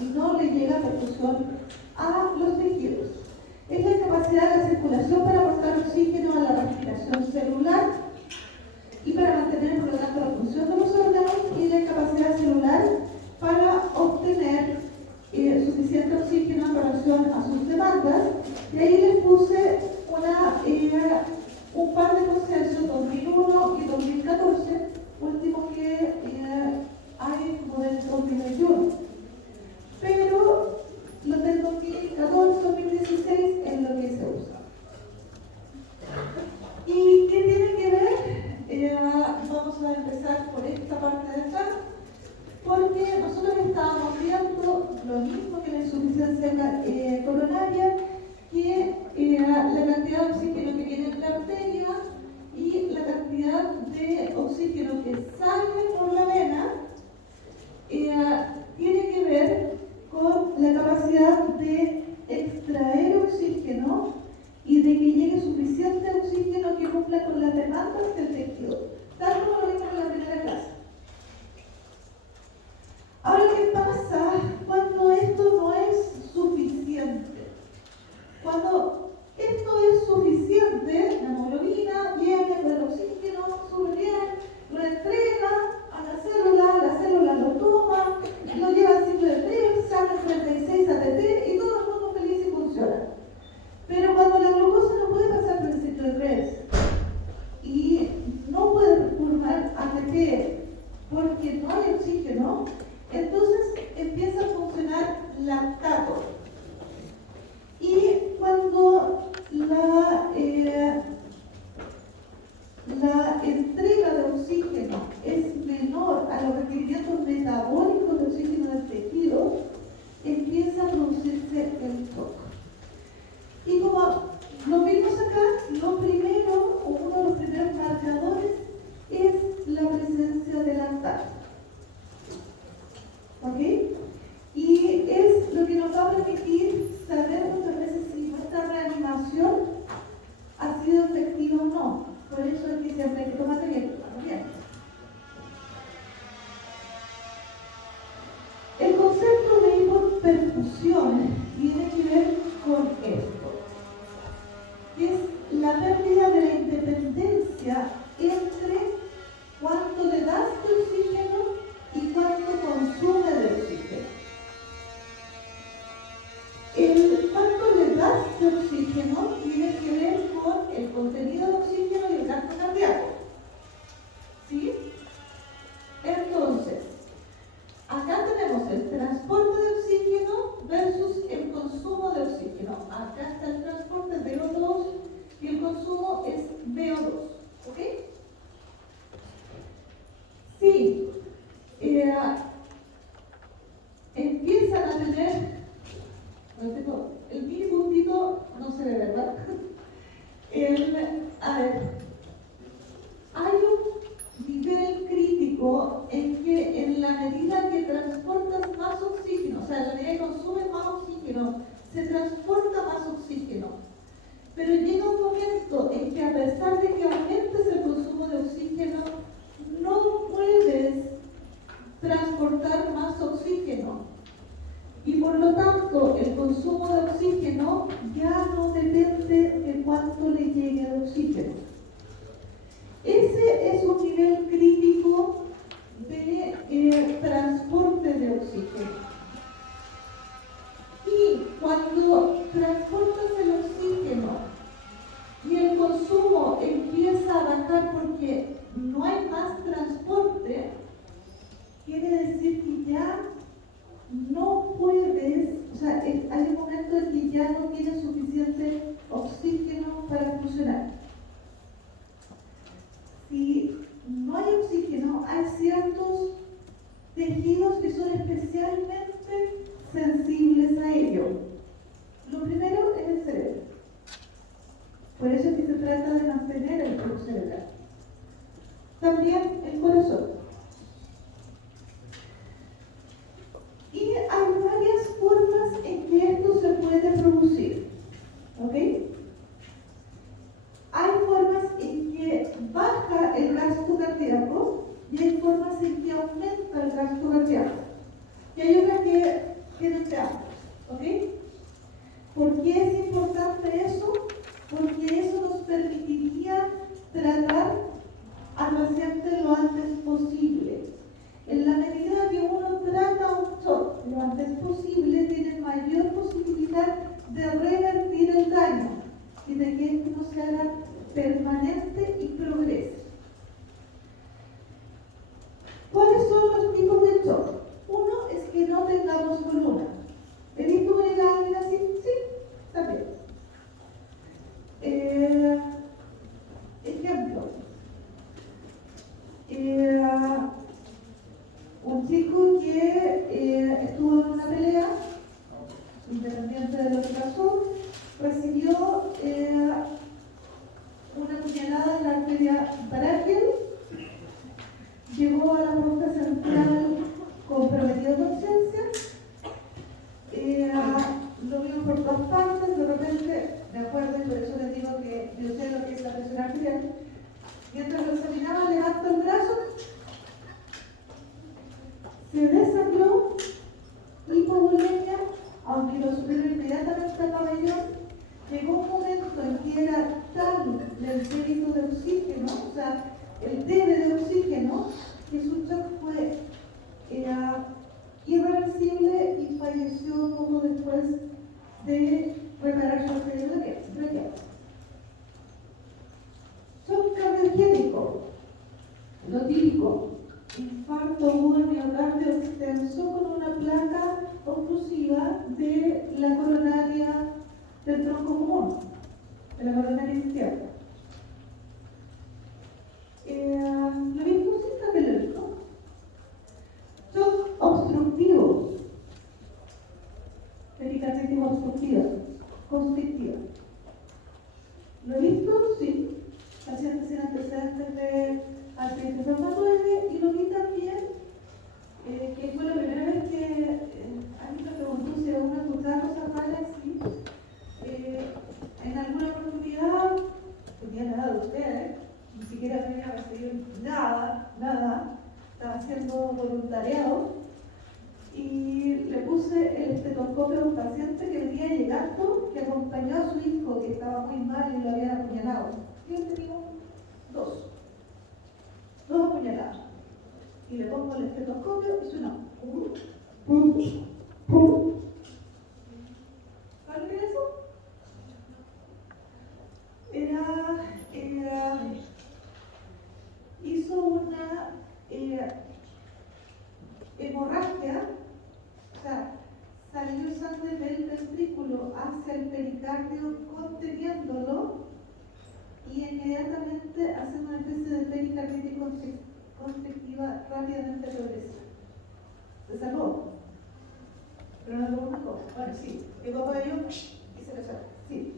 y no le llega perfusión a los tejidos. Es la incapacidad de la circulación para aportar oxígeno a la respiración celular y para mantener, por lo tanto, la función de los órganos, y la incapacidad celular para obtener suficiente oxígeno en relación a sus demandas. Y ahí les puse un par de consensos, 2001 y 2014, último que hay como del 2021. Pero los del 2014, 2016 es lo que se usa. ¿Y qué tiene que ver? Vamos a empezar por esta parte de acá, porque nosotros estábamos viendo lo mismo que la insuficiencia coronaria, que la cantidad de oxígeno que viene en la arteria y la cantidad de oxígeno que sale por la vena tiene que ver con la capacidad de extraer oxígeno y de que llegue suficiente oxígeno que cumpla con las demandas del tejido, tal como lo vimos en la primera clase. Ahora, ¿qué pasa cuando esto no es suficiente? Cuando esto es suficiente, la hemoglobina viene con el oxígeno, sube bien, lo entrega a la célula lo toma, lo lleva al ciclo de Krebs, saca 36 ATP y todo el mundo feliz y funciona. Pero cuando la glucosa no puede pasar por el ciclo de Krebs y no puede formar ATP porque no hay oxígeno, entonces empieza a funcionar lactato. Y cuando la entrega de oxígeno es menor a los requerimientos metabólicos de oxígeno del tejido, empieza a producirse el shock. Y como lo vimos acá, lo primero, o uno de los primeros marcadores, es la presencia de lactato. ¿Ok? Y es lo que nos va a permitir saber muchas veces si nuestra reanimación ha sido efectiva o no. Por eso es que siempre hay que tomar el bien. El concepto de hipoperfusión tiene que ver con esto, que es la pérdida de la independencia entre cuánto le das de oxígeno y cuánto consume de oxígeno. El cuánto le das de oxígeno tiene que ver con el contenido de oxígeno y el gasto cardíaco. ¿Sí? Entonces, acá tenemos el transporte de oxígeno versus el consumo de oxígeno. Acá está el transporte de VO2 y el consumo es VO2. ¿Ok? Sí. Empiezan a tener, el mini puntito no se ve, ¿verdad? A ver, hay un nivel crítico en que en la medida que transportas más oxígeno, o sea, en la medida que consumes más oxígeno, se transporta más oxígeno. Pero llega un momento en que a pesar de que aumentes el consumo de oxígeno, no puedes transportar más oxígeno. Y por lo tanto, el consumo de oxígeno ya no depende de cuánto le llegue de oxígeno. Ese es un nivel crítico de transporte de oxígeno. Y cuando transportas el oxígeno y el consumo empieza a bajar porque no hay más transporte, quiere decir que ya no puedes, o sea, hay un momento en que ya no tienes suficiente oxígeno para funcionar. Si no hay oxígeno, hay ciertos tejidos que son especialmente sensibles a ello. Lo primero es el cerebro. Por eso es que se trata de mantener el flujo cerebral. También el corazón. Y hay varias formas en que esto se puede producir. ¿Ok? Hay formas en que baja el gasto cardíaco y hay formas en que aumenta el gasto cardíaco. Y hay otras que recibió una puñalada en la arteria brachial, llegó a la aorta central comprometido de conciencia, lo vimos por todas partes, de repente, de acuerdo, y por eso les digo que yo sé lo que es la presión arterial. Mientras lo examinaba, levanto el brazo, se desangró, hipovolemia, aunque lo supieron inmediatamente al pabellón. Llegó un momento en que era tal el débito de oxígeno, o sea, el debe de oxígeno, que su shock fue irreversible y falleció poco después de reparar su arteria brachial. Shock cardiogénico, lo típico, infarto agudo miocardio extenso con una placa obtrusiva de la coronaria del tronco común, de la coronaria izquierda. La virtud capilérico. Shock obstructivos, pericarditis obstructiva, constrictiva. ¿Lo he visto? Sí. Pacientes sin antecedentes de artritis reumatoide, y lo vi también, que fue la primera vez que alguien me preguntó si alguna escuchaba cosas malas, sí. En alguna oportunidad, tenía la edad de ustedes, ni siquiera me había recibido nada, estaba haciendo voluntariado, y le puse el estetoscopio a un paciente que venía llegando, que acompañó a su hijo que estaba muy mal y lo habían apuñalado. Y él tenía dos apuñaladas. Y le pongo el estetoscopio y suena. ¿Saben qué es eso? Hizo una hemorragia, o sea, salió sangre del ventrículo hacia el pericardio conteniéndolo, y inmediatamente haciendo una especie de pericarditis constrictiva rápidamente progresiva. Se salvó, pero no lo único. Bueno, sí, llegó para ello y se le salió. Sí.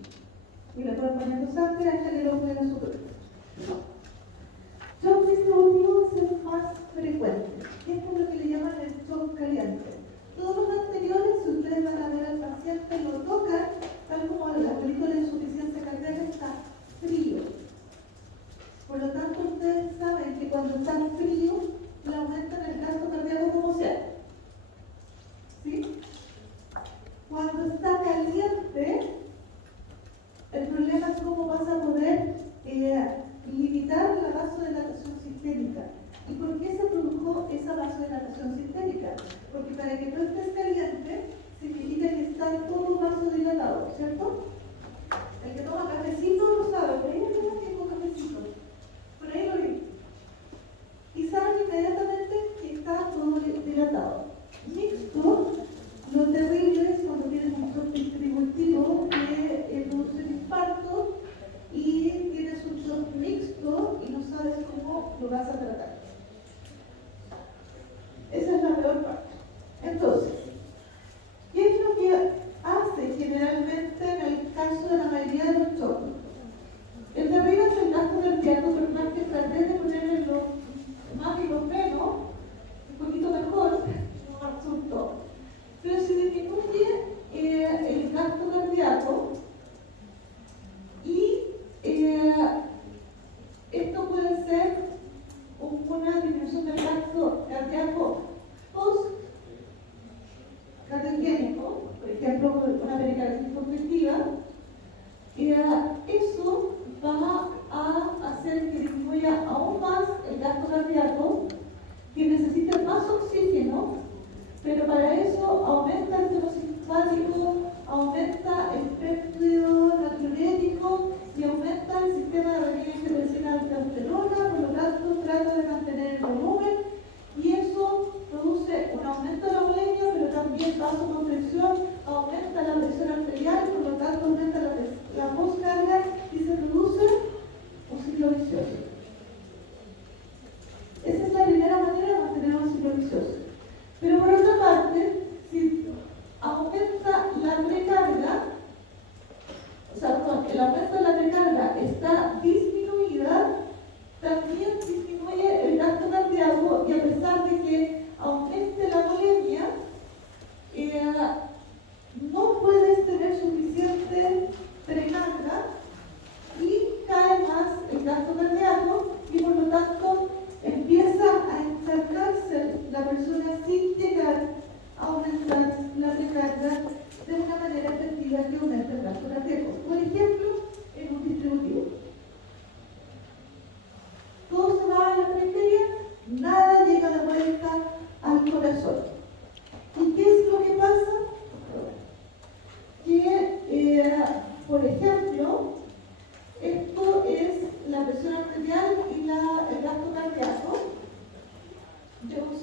Y le fueron poniendo sangre hasta que el hombre era superior. Shock distributivo es el más frecuente. Esto es lo que le llaman el shock caliente. Todos los anteriores, si ustedes van a ver al paciente, lo tocan, tal como la película de insuficiencia cardíaca, está frío. Por lo tanto, ustedes saben que cuando está frío, le aumentan el gasto cardíaco como sea. ¿Sí? Cuando está caliente, el problema es cómo vas a poder limitar la vasodilatación sistémica. ¿Y por qué se produjo esa vasodilatación sistémica? Porque para que tú estés caliente, significa que está todo vasodilatado, ¿cierto? El que toma cafecito lo sabe, por ahí no tengo cafecito. Por ahí lo vi. Y saben inmediatamente que está todo dilatado. Mixto, lo terrible es cuando tienes un shock distributivo que produce un infarto y tienes un shock mixto y no sabes cómo lo vas a tratar. Esa es la peor parte. Entonces, ¿qué es lo que hace generalmente en el caso de la mayoría de los shocks? El de arriba es el gasto cardíaco, pero más que traté de ponerle los más y los menos, un poquito mejor, no resultó. Pero si disminuye el gasto cardíaco, y esto puede ser una disminución del gasto cardíaco post-cardiogénico, por ejemplo, una pericarditis constrictiva, eso va a hacer que disminuya aún más el gasto cardíaco, que necesita más oxígeno, pero para eso aumenta el tono simpático, aumenta el péptido natriurético y aumenta el sistema de requerimiento de aldosterona, por lo tanto trata de mantener el volumen, y eso persona sin llegar a aumentar la precarga de una manera efectiva que aumente el gasto cardíaco. Por ejemplo, en un distributivo. Todo se va a la periferia, nada llega de vuelta al corazón. ¿Y qué es lo que pasa? Que, por ejemplo, esto es la presión arterial y el gasto cardíaco. De un 100%,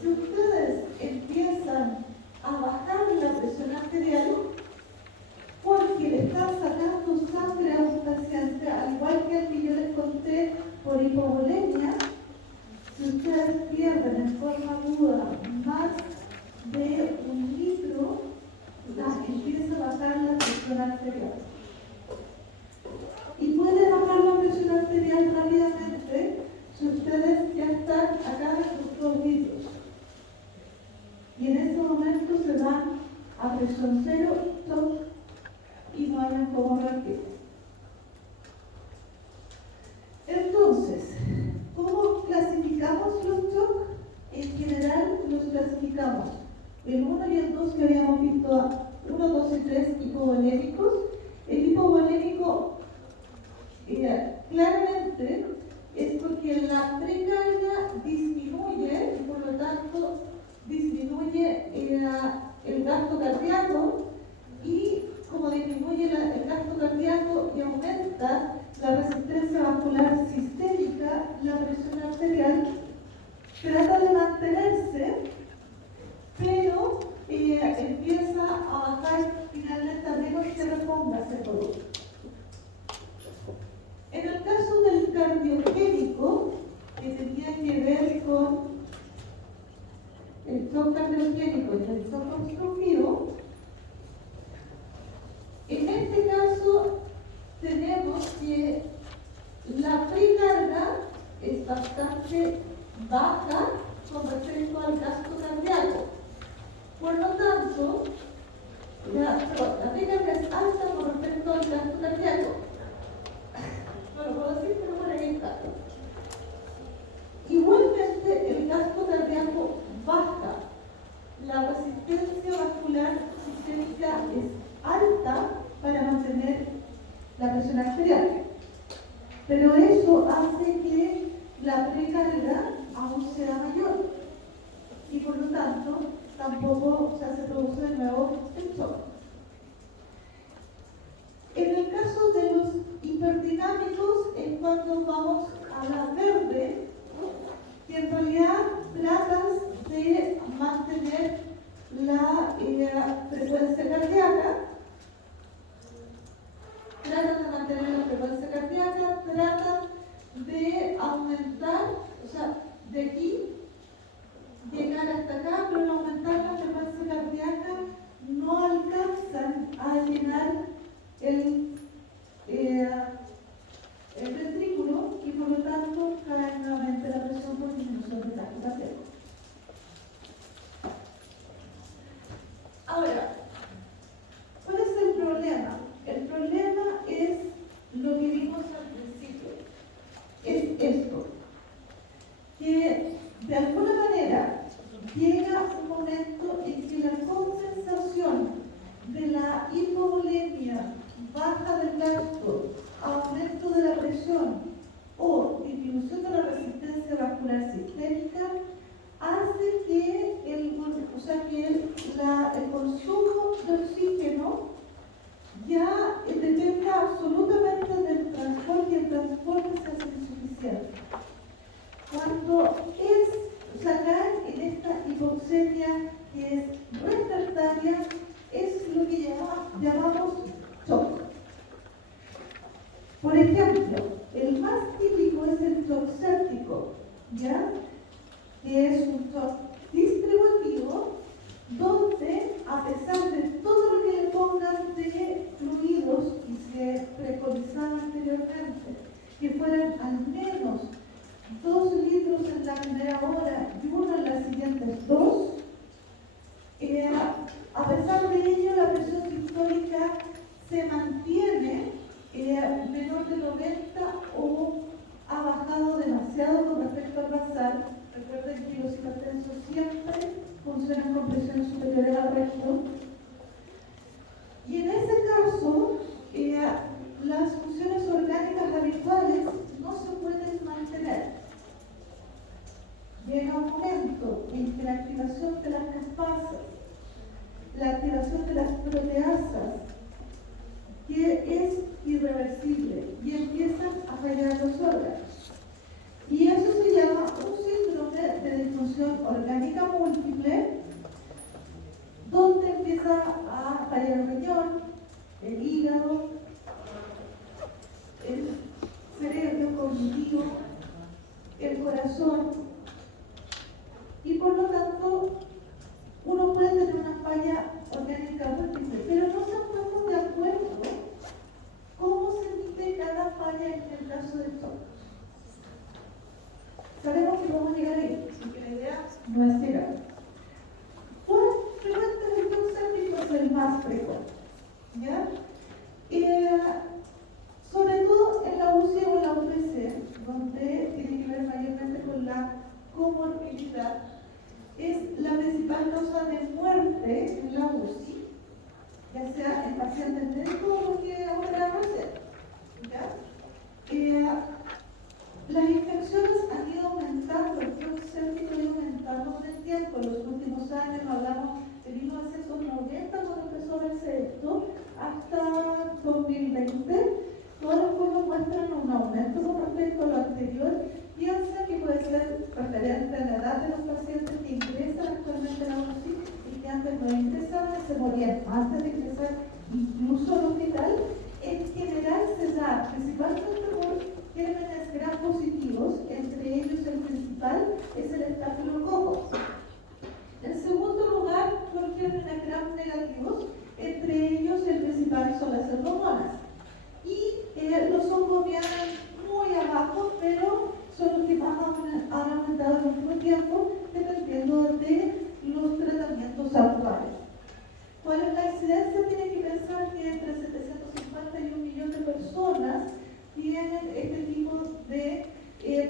si ustedes empiezan a bajar la presión arterial, porque le están sacando sangre a un paciente, al igual que el que yo les conté por hipovolemia, si ustedes pierden en forma aguda más de 1 litro, empieza a bajar la presión arterial. Y puede bajar la presión arterial rápidamente si ustedes ya están acá de sus 2 litros. Y en ese momento se van a presión cero, shock, y no hayan cómo revertir. Entonces, ¿cómo clasificamos los shock? En general los clasificamos el 1 y el 2 que habíamos visto, 1, 2 y 3 hipovolémicos. El hipovolémico claramente es porque la precarga disminuye y por lo tanto disminuye el gasto cardíaco, y como disminuye el gasto cardíaco y aumenta la resistencia vascular sistémica, la presión arterial trata de mantenerse, pero empieza a bajar finalmente a menos que reponga ese producto. En el caso del cardiogénico, que tenía que ver con el shock cardiogénico y el shock obstructivo, en este caso tenemos que la precarga es bastante baja con respecto al gasto cardíaco. Por lo tanto, la precarga es alta con respecto al gasto cardíaco. No lo puedo decir, pero por ahí está. Igualmente, el gasto cardíaco baja. La resistencia vascular sistémica es alta para mantener la presión arterial. Pero eso hace que la precarga aún sea mayor. Y por lo tanto, tampoco se produce de nuevo el shock. En el caso de los hiperdinámicos es cuando vamos a la verde, que en realidad tratas de mantener la frecuencia cardíaca, tratan de aumentar, o sea, de aquí llegar hasta acá, pero al aumentar la frecuencia cardíaca no alcanzan a llenar el ventrículo, y por lo tanto cae nuevamente la presión por disminución del gasto cardíaco. Ahora, ¿cuál es el problema? El problema es lo que vimos al principio. Es esto, que de alguna manera llega un momento en que la compensación de la hipovolemia, baja del gasto, aumento de la presión o disminución de la resistencia vascular sistémica hace que el consumo de oxígeno ya dependa absolutamente del transporte, y el transporte se hace insuficiente. Cuando caer en esta hipoxemia que es refractaria, es lo que llamamos shock. Por ejemplo, el más típico es el shock séptico, ¿ya? Que es un shock distributivo donde, a pesar de todo lo que le pongan de fluidos, y se preconizaba anteriormente que fueran al menos 2 litros en la primera hora y 1 en las siguientes 2, a pesar de ello la presión sistólica se mantiene menor de 90 o ha bajado demasiado con respecto al basal, Recuerden que los hipertensos siempre funcionan con presiones superiores al resto. Y en ese caso, las funciones orgánicas habituales no se pueden mantener. Llega un momento en que la activación de las caspasas, la activación de las proteasas, que es irreversible y empiezan a fallar los órganos. Y eso se llama un síndrome de disfunción orgánica múltiple, donde empieza a fallar el riñón, el hígado, el cerebro cognitivo, el corazón, y por lo tanto uno puede tener una falla orgánica múltiple, pero no se han puesto de acuerdo cómo se mide cada falla en el caso de shock. Sabemos que podemos llegar ahí, así que la idea no es llegar. ¿Cuál frecuente el shock séptico es el más frecuente? ¿Ya? Sobre todo en la UCI o en la UPC, donde tiene que ver mayormente con la comorbilidad, es la principal causa de muerte en la UCI, ya sea en pacientes médicos o los que ahora recién. Las infecciones han ido aumentando, el shock séptico ha ido aumentando con el tiempo. En los últimos años, hablamos de 1990 cuando empezó a verse esto, hasta 2020, todas las curvas muestran un aumento con respecto a lo anterior. Piensa que puede ser referente a la edad de los pacientes que ingresan actualmente a la UCI y que antes no ingresaban, se morían antes de ingresar incluso al hospital. En general se da principalmente por gérmenes gram positivos, entre ellos el principal es el estafilococo. En segundo lugar, por gérmenes gram negativos, entre ellos el principal son las pseudomonas. Y los hongos vienen muy abajo, pero son los que más han aumentado en el último tiempo, dependiendo de los tratamientos actuales. ¿Cuál es la incidencia? Tienen que pensar que entre 750 y 1 millón de personas tienen este tipo de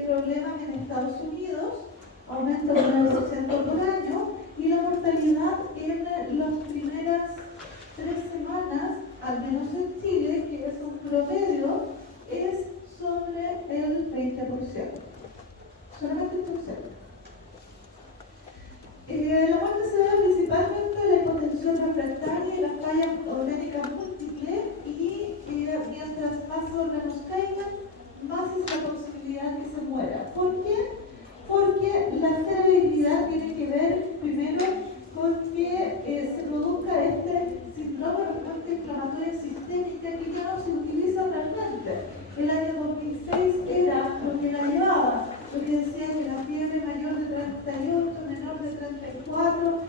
problemas en Estados Unidos, aumento de 9% por año, y la mortalidad en las primeras 3 semanas, al menos en Chile, que es un promedio, es sobre el 20%. Solamente el 20%. La muerte se da principalmente a la hipotensión refractaria y las fallas orgánicas múltiples, y mientras más órganos caigan, más es la posibilidad de que se muera. ¿Por qué? Porque la cerebralidad tiene que ver primero con que se produzca este síndrome de respuesta inflamatoria sistémica que ya no se utiliza realmente. El año 2006 era lo que la llevaba, lo que decía que la fiebre mayor de 38, menor de 34,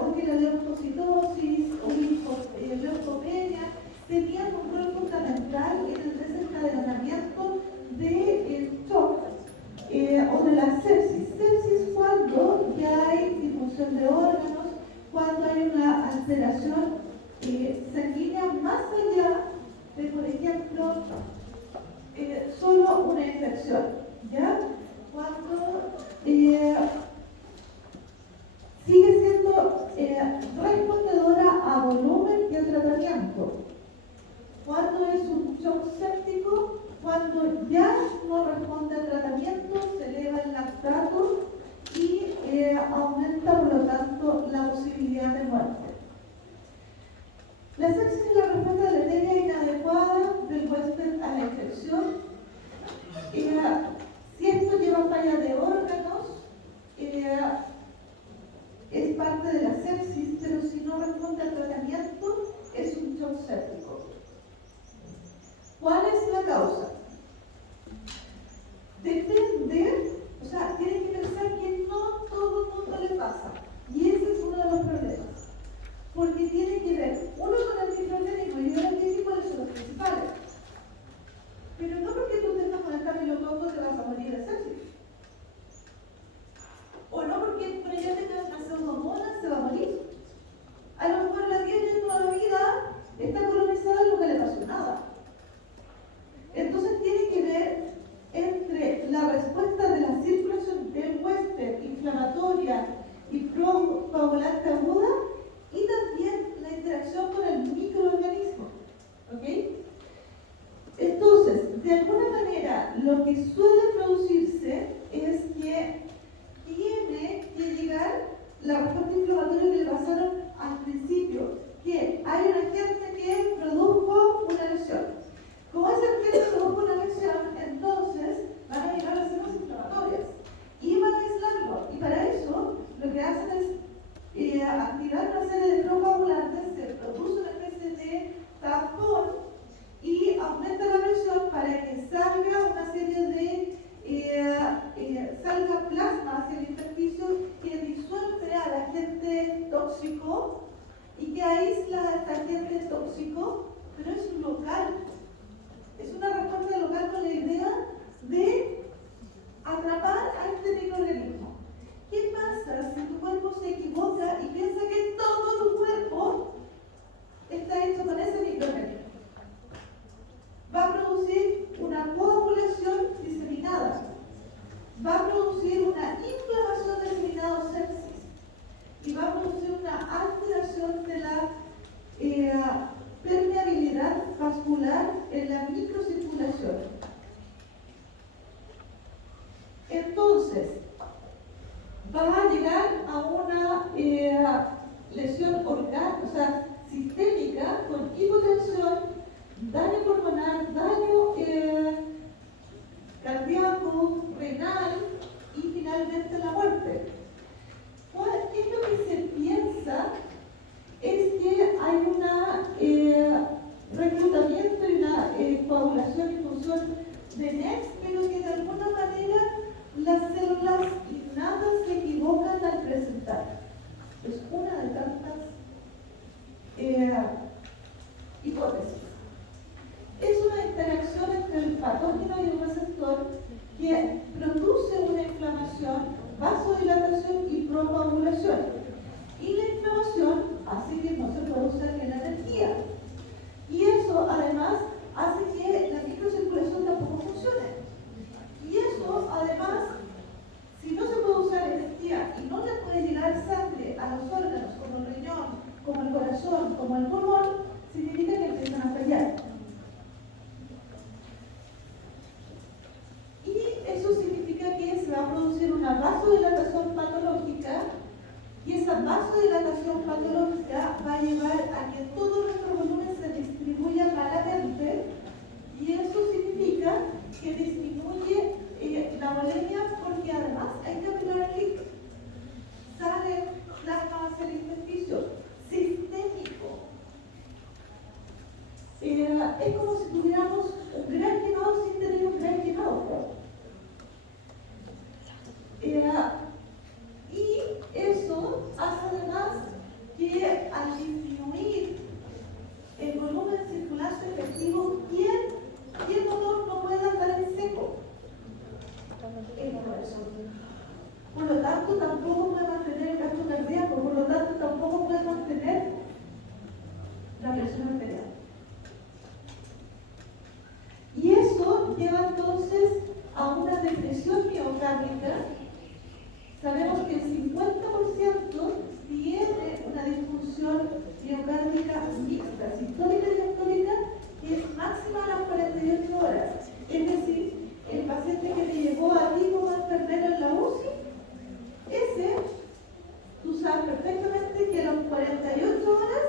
o que la leucocitosis o leucopenia tenían un rol fundamental en el desencadenamiento del shock o de la sepsis. Sepsis cuando ya hay disfunción de órganos, cuando hay una alteración sanguínea más allá de, por ejemplo, solo una infección, ¿ya? Cuando sigue siendo respondedora a volumen y a tratamiento. Cuando es un shock séptico, cuando ya no responde al tratamiento, se eleva el lactato y aumenta, por lo tanto, la posibilidad de muerte. La sepsis es la respuesta deleteria e inadecuada del huésped a la infección. Si esto lleva a falla de órganos, entonces va a llegar a una lesión orgánica, o sea, sistémica, con hipotensión, daño pulmonar, daño cardíaco, renal y finalmente la muerte. ¿Qué es lo que se piensa? Es que hay un reclutamiento y una coagulación y función de NEX, pero que de alguna manera las células innatas se equivocan al presentar. Es una de tantas hipótesis. Es una interacción entre el patógeno y el receptor que produce una inflamación, vasodilatación y procoagulación. Y la inflamación hace que no se produzca bien la energía. Y eso además hace que la microcirculación tampoco funcione. Y eso además, si no se puede usar energía y no le puede llegar sangre a los órganos como el riñón, como el corazón, como el pulmón, significa que empiezan a fallar. Y eso significa que se va a producir una vasodilatación patológica, y esa vasodilatación patológica va a llevar a que todo nuestro volumen se distribuya malamente, y eso significa que disminuye la volemia, porque además hay capilar líquido. Sale plasma hacia el intersticio sistémico. Es como si tuviéramos un gran quemado sin tener un gran quemado. Y eso hace además que al disminuir el volumen circulante efectivo, ¿quién motor no puede andar en seco? El corazón. Por lo tanto, tampoco puede mantener el gasto cardíaco, por lo tanto, tampoco puede mantener la presión arterial. Y eso lleva entonces a una depresión miocárdica. Sabemos que el 50% tiene una disfunción miocárdica mixta, sistólica y diastólica, que es máxima a las 48 horas. Es decir, el paciente que te llegó a ti como enfermero en la UCI, ese, tú sabes perfectamente que a las 48 horas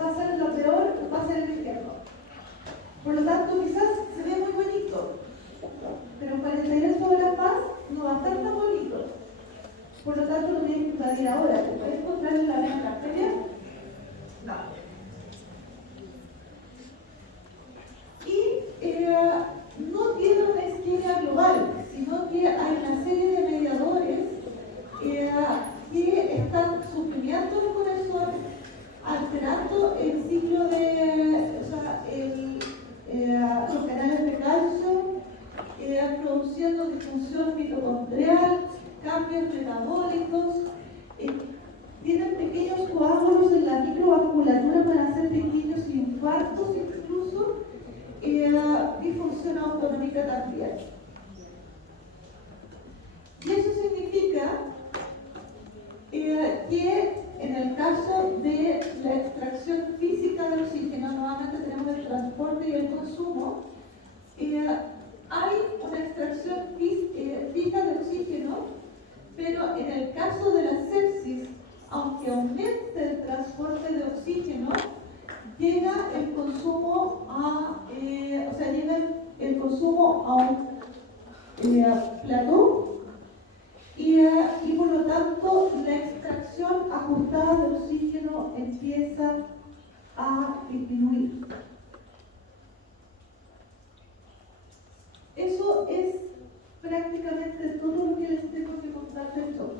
va a ser lo peor, va a ser el infierno. Por lo tanto, quizás se ve muy bonito, pero 48 horas más no va a estar tan bonito. Por lo tanto, lo tienes que invadir ahora. ¿Te puedes encontrar en la vena arteria? No. Y no tiene una isquemia global, sino que hay una serie de mediadores que están suprimiendo el corazón, alterando el ciclo de, los canales de calcio, produciendo disfunción mitocondrial, cambios metabólicos, tienen pequeños coágulos en la microvasculatura para hacer pequeños infartos, incluso disfunción autonómica también. Y eso significa que en el caso de la extracción física de oxígeno, nuevamente tenemos el transporte y el consumo, hay una extracción fija de oxígeno, pero en el caso de la sepsis, aunque aumente el transporte de oxígeno, llega el consumo a un plató, y por lo tanto la extracción ajustada de oxígeno empieza a disminuir. Eso es prácticamente todo lo que les tengo que contar del shock.